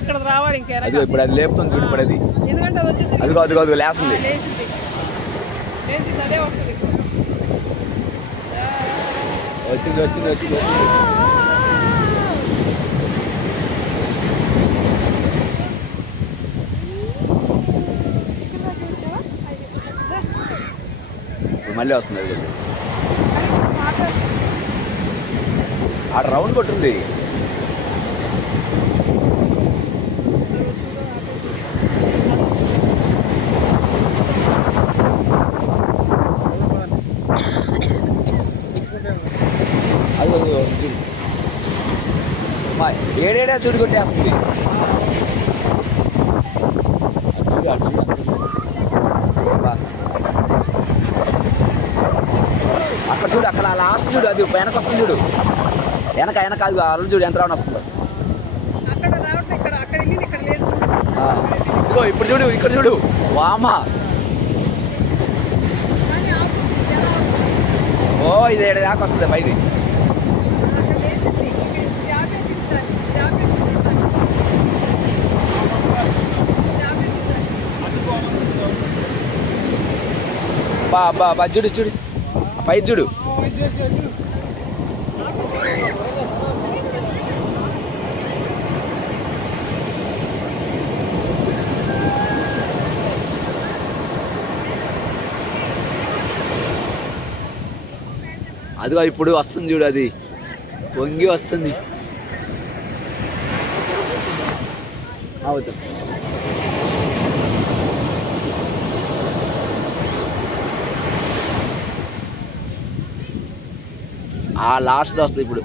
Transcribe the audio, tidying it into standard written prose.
అక్కడ రావాలి ఇంకా. అది ఇప్పుడు అది లేపుతుంది చూడు ఇప్పుడు అది. ఎందుకంటే అది వచ్చేసి అది కాదు కాదు లేస్తుంది. అదే వస్తుంది. వచ్చింది వచ్చింది వచ్చింది వచ్చింది. మళ్ళీ వస్తుంది అది. ఆడ రౌండ్ కొట్టుంది. ఏడేడా చూడు కొట్టేస్తుంది. చూడు అక్కడ చూడు, అక్కడ లాస్ట్ చూడు, అది వెనక వస్తుంది చూడు, వెనక వెనక అది అలా చూడు ఎంత రౌండ్ వస్తుందో. ఇదిగో ఇప్పుడు చూడు, ఇక్కడ చూడు, వామా. ఓ ఇది ఏడు దాకా వస్తుంది పైది. బా బా బా చూడు చూడు పై చూడు. అదిగో ఇప్పుడు వస్తుంది చూడు, అది వంగి వస్తుంది. అవుతుంది. ఆ లాస్ట్ వస్తుంది ఇప్పుడు.